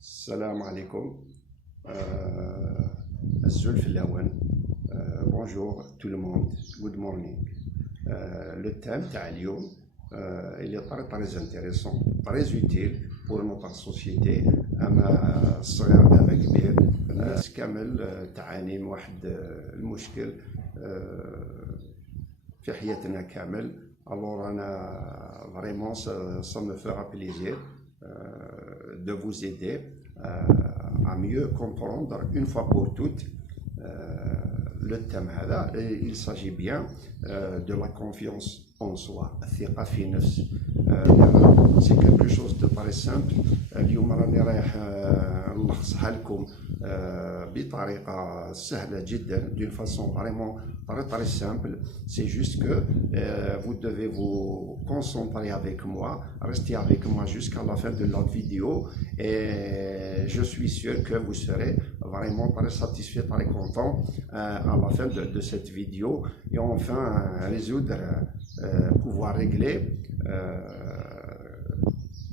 Salam alaikum. Azul Filawan. Bonjour tout le monde. Good morning. Le thème d'Alium, il est très intéressant, très utile pour notre société. أما الصغير أما كبير الناس كامل تعاني من واحد المشكل في حياتنا كامل. Alors vraiment ça me fera plaisir de vous aider à mieux comprendre une fois pour toutes le thème هذا. Il s'agit bien de la confiance en soi, الثقة في النفس. C'est quelque chose de très simple. اليوم راني رايح نلخصها لكم بطريقة سهلة جدا, d'une façon vraiment très simple. C'est juste que vous devez vous concentrer avec moi, rester avec moi jusqu'à la fin de la vidéo, et je suis sûr que vous serez vraiment très satisfait, très content à la fin de cette vidéo, et enfin pouvoir régler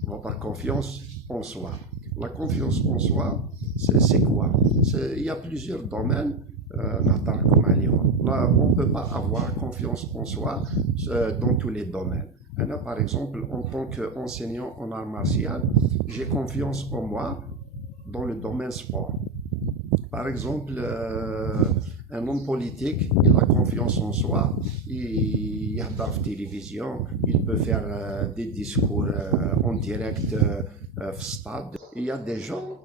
votre confiance en soi. La confiance en soi, c'est quoi? Il y a plusieurs domaines. Là, on ne peut pas avoir confiance en soi dans tous les domaines. Par exemple, en tant qu'enseignant en art martial, j'ai confiance en moi dans le domaine sport. Par exemple, un homme politique, il a confiance en soi, il a la télévision, il peut faire des discours en direct au stade. Il y a des gens,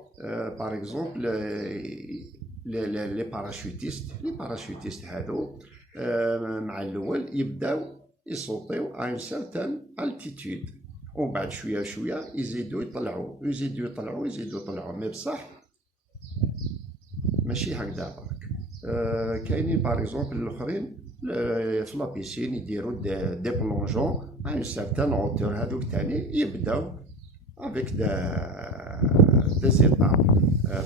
par exemple, les parachutistes هذو مع الأول يبداو يصوتيو à une certaine altitude, ومن بعد شوية يزيدوا يطلعوا مي بصح ماشي هكذا برك. كاينين باغ اكزومبل الاخرين في لابيسين يديروا دي بلونجون à une certaine hauteur, هذوك تاني يبداو avec des étapes.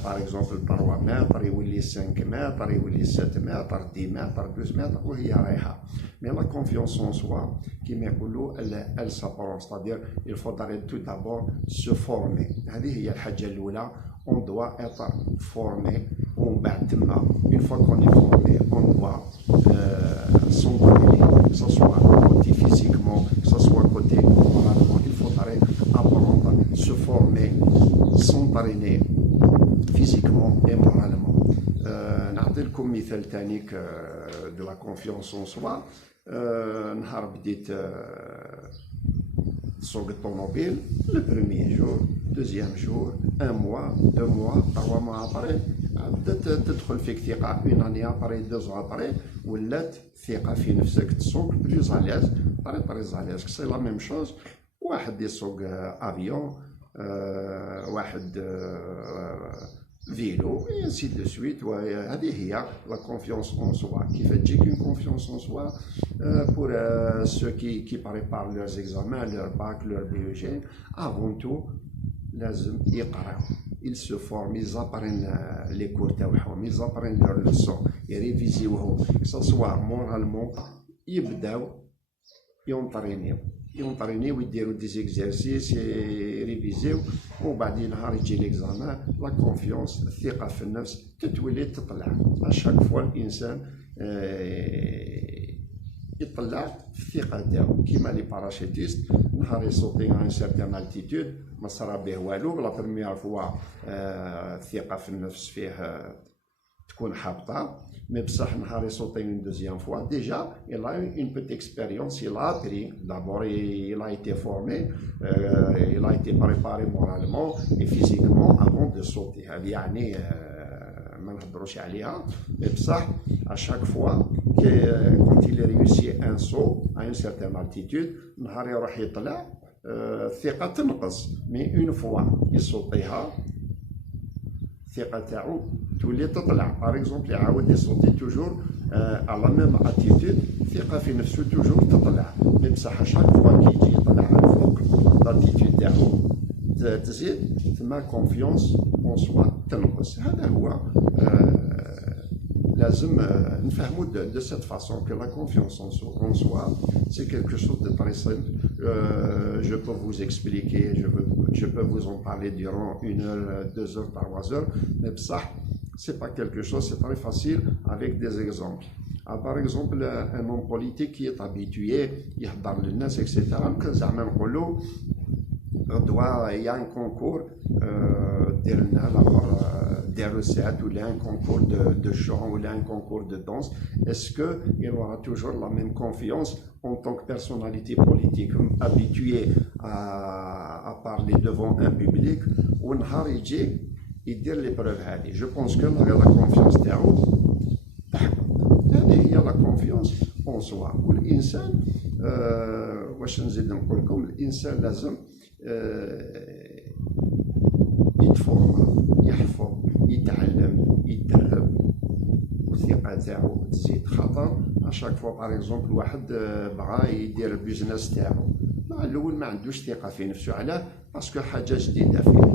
Par exemple 3 متر يولي 5 متر يولي 7 متر 10 متر 12 متر وهي رايحه. Mais la confiance en soi كيما يقولوا elle s'apprend, c'est-à-dire il faudrait tout d'abord se former. هذه هي الحاجه الاولى, on doit être formé. ومن بعد تما une fois qu'on est formé, on doit s'entraîner, que ce soit côté physiquement, que ce soit côté moralement. Il faudrait apprendre, se former, s'entraîner physiquement et moralement. نعطي لكم مثال تاني de la confiance en soi. نهار بديت سوق الطوموبيل, le premier jour, deuxième jour, 1 mois, 2 mois, 3 mois après بدات تدخل فيك ثقة. une année après, 2 ans après ولات ثقة في نفسك, تسوق بلوز عليز, très عليز. سي لا ميم شوز, واحد يسوق افيون, واحد فيلو, et ainsi de suite. وهذه هي la confiance en soi. كيف تجيك une confiance en soi? Pour ceux qui préparent leurs examens, leur bac, leur BEG, avant tout لازم يقراو, ils se forment, ils apprennent les cours تاعهم, ils apprennent leurs leçons, يريفيزيوهم, que ce soit moralement. يبداو يونطرينيو ويديروا دي زيكزارسيس, يريفيزيو, ومن بعد نهار يجي ليكزامان لا كونفيونس, الثقة في النفس تتولي تطلع. اشاك فوا الانسان يطلع في الثقة تاعو, كيما لي باراشوتيست نهار يسوطي ان سيرتان التيتود ما صرا به والو, لا بروميير فوا الثقة في النفس فيه تكون حابطة, mais بصح نهار يسوطي une deuxième fois, déjà il a eu une petite expérience, il a appris. D'abord il a été formé, il a été préparé moralement et physiquement avant de sauter. هذه يعني ما نهضروش عليها, mais بصح à chaque fois quand il réussit un saut à une certaine altitude, نهار يروح يطلع الثقة تنقص. mais une fois يسوطيها الثقة تاعو تولي تطلع. باغ اكزومبل يعاود يصوتي توجور على ميم اتيتود, الثقة في نفسه توجور تطلع. مي بصح شاك فوا كي يجي يطلع على الفوق لاتيتود تاعو تزيد, تما كونفيونس اون سوا تنقص. هذا هو لازم نفهمو de cette façon que la confiance en soi c'est quelque chose de très simple. Je peux vous expliquer, je veux je peux vous en parler durant 1 heure, 2 heures, 3 heures, mais ça, c'est pas quelque chose, c'est très facile avec des exemples. Par exemple, un homme politique qui est habitué, يحضر للناس, etc. كان زعما نقولوا il y a un concours des recettes ou un concours de chant ou un concours de danse. Est-ce qu'il aura toujours la même confiance en tant que personnalité politique habituée à parler devant un public ou نهار يجي يدير les preuves هذه. Je pense que la confiance تاعو هذه هي la confiance en soi. والإنسان واش نزيد نقول لكم, الإنسان لازم يتفورما, يحفظ, يتعلم, يتدرب, والثقة تاعو تزيد. خاطر اشاك فوا باغ اكزومبل واحد بغى يدير البيزنس تاعو, مع الاول ما عندوش ثقة في نفسه. علاه؟ باسكو حاجة جديدة فيه,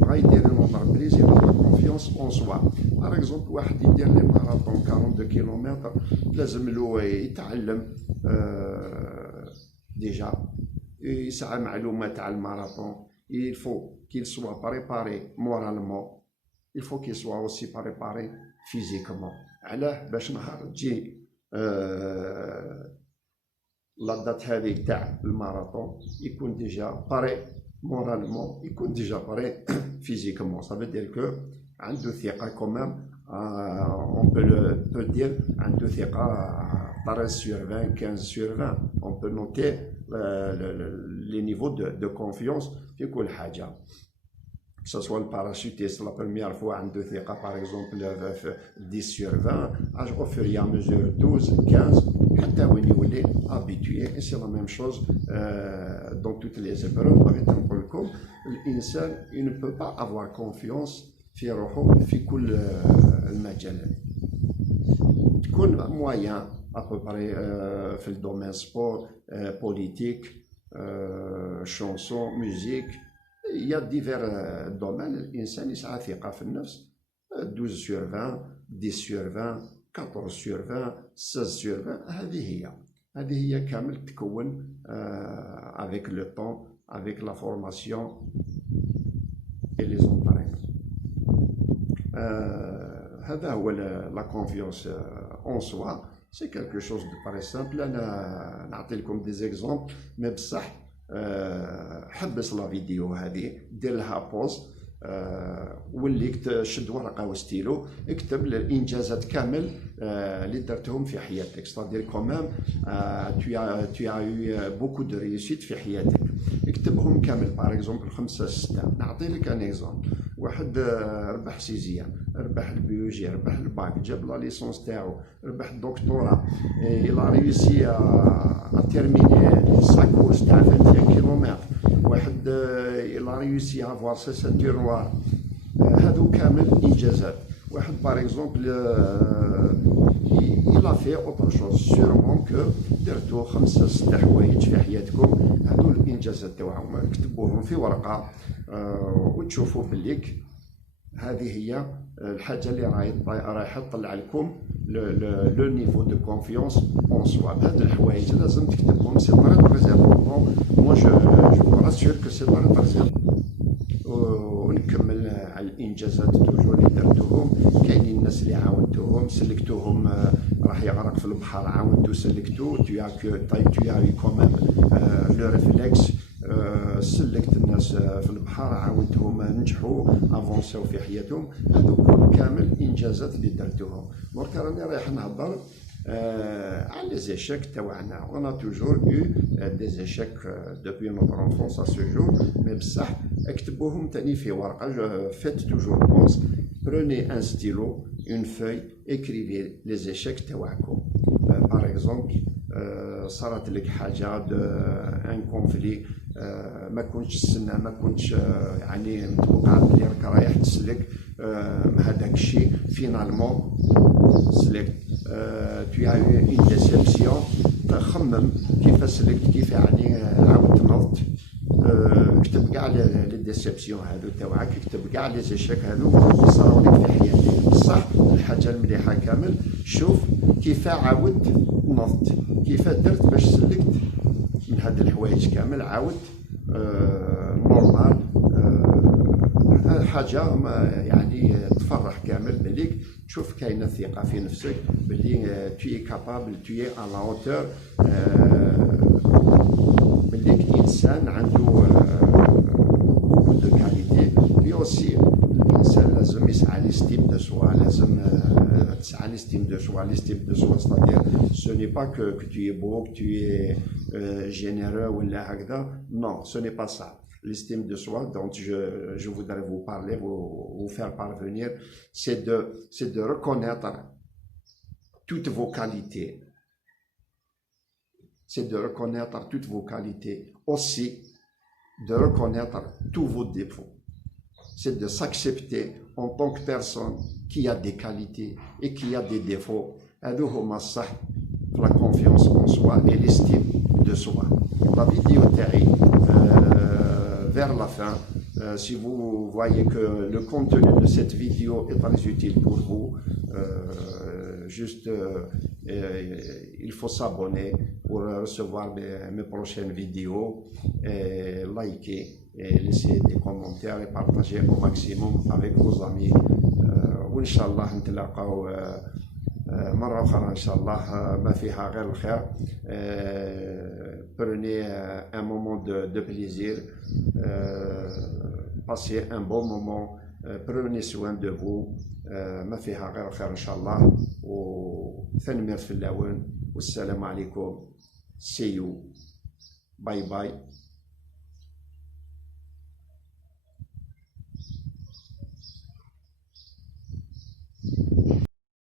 بغى يدير اونتربريز, يبقى لا كونفيونس اون سوا. باغ اكزومبل واحد يدير لي ماراطون 42 كيلومتر, لازم له يتعلم ديجا, يسعى معلومات على الماراثون. Il faut qu'il soit préparé moralement, il faut qu'il soit aussi préparé physiquement. علاه؟ باش نهار تجي لا دات هذه تاع الماراثون يكون ديجا باري moralement, يكون ديجا باري physiquement. Ça veut dire que عنده ثقة quand même, on peut dire عنده ثقة 13 sur 20, 15 sur 20. On peut noter les niveaux de confiance في كل حاجة. Que ce soit le parachutiste, la première fois عنده ثقة par exemple 10 sur 20, au fur et à mesure 12, 15, حتى وين يولي habitué. Et c'est la même chose dans toutes les épreuves. بغيت نقول لكم الإنسان il ne peut pas avoir confiance في روحه في كل المجالات. تكون moyen à peu près في le domaine sport, politique, chanson, musique. Il y a divers domaines. الإنسان يسعى ثقة في النفس 12 sur 20, 10 sur 20, 14 sur 20, 16 sur 20. هذه هي كامل تكون avec le temps, avec la formation et les entraînements. هذا هو la confiance en soi. C'est quelque chose de très simple. أنا نعطي لكم des exemples, mais بصح حبس لا فيديو هذه, دير لها بوز, وليك شد ورقه وستيلو, اكتب الانجازات كامل اللي درتهم في حياتك. ستادير كومام tu as eu beaucoup de réussite في حياتك, اكتبهم كامل. باغ اكزومبل 5 6. نعطي لك ان اكزومبل. واحد ربح سيزيام, ربح البيولوجي, ربح الباك, جاب لا ليسونس تاعو, ربح الدكتوراه, il a réussi à terminer sa course تاع 21 كيلومتر. واحد il a réussi à avoir sa ceinture noire. هذو كامل انجازات. واحد باغ اكزومبل il a fait autre chose, sûrement que درتو 5 6 حوايج في حياتكم. هذو الانجازات تاعهم اكتبوهم في ورقه وتشوفوا بليك هذه هي الحاجه اللي رايحه تطلع لكم لو نيفو دو كونفيونس اون سوا. بهاد الحوايج لازم تكتبهم. سي تري تري امبورطون. موا جو فو راسور كو سي تري تري. ونكمل على الانجازات توجور اللي درتوهم. كاينين الناس اللي عاونتوهم, سلكتوهم راح يغرق في البحر, عاونتو سلكتو, tu as eu quand même le réflexe, سلكت الناس في البحر, عاونتهم نجحوا, افونسيو في حياتهم. هذو كامل انجازات اللي درتوهم. درك راني رايح نهضر على لي زيشيك تاعنا. on a toujours eu des échecs depuis notre enfance à ce jour, mais بصح اكتبوهم تاني في ورقه. faites toujours pause, prenez un stylo, une feuille, écrivez les échecs تاعكم. par exemple صارت لك حاجه ان كونفلي, ما كنتش تسنى, ما كنتش يعني متوقع بلي راك رايح تسلك هذاك الشيء. فينالمون سلكت, tu as eu une déception. خمم كيف سلكت, كيف يعني عاود تنضت. اكتب كاع لي ديسيبسيون هذو تاعك, اكتب كاع لي زيشيك هذو اللي صراو لك في حياتك. بصح الحاجه المليحه كامل, شوف كيف عاودت نضت, كيف درت باش سلكت من هاد الحوايج كامل. عاود نورمال، حاجه يعني تفرح كامل بليك تشوف كاينه ثقه في نفسك بلي تي كابابل تي على لا اوتور، بليك انسان عنده بوكو دو كاليتي. بي اوسي الانسان لازم يسعى ليستيم دو سوا، لازم تسعى ليستيم دو سوا. ليستيم دو سوا ستادير سو ني با كو tu es beau, que tu es généreux ولا هكذا. non, ce n'est pas ça. L'estime de soi dont je voudrais vous parler, vous faire parvenir, c'est de reconnaître toutes vos qualités. C'est de reconnaître toutes vos qualités. Aussi, de reconnaître tous vos défauts. C'est de s'accepter en tant que personne qui a des qualités et qui a des défauts. La confiance en soi et l'estime de soi. La vidéo terrible. Vers la fin, si vous voyez que le contenu de cette vidéo est très utile pour vous, il faut s'abonner pour recevoir mes prochaines vidéos, et liker, et laisser des commentaires et partager au maximum avec vos amis. وإنشالله نتلاقاو مرة أخرى إن شاء الله ما فيها غير الخير. Prenez un moment de plaisir, passez un bon moment, prenez soin de vous. ما فيها غير الخير إن شاء الله. وثنمير في اللاون، والسلام عليكم. See you. Bye bye.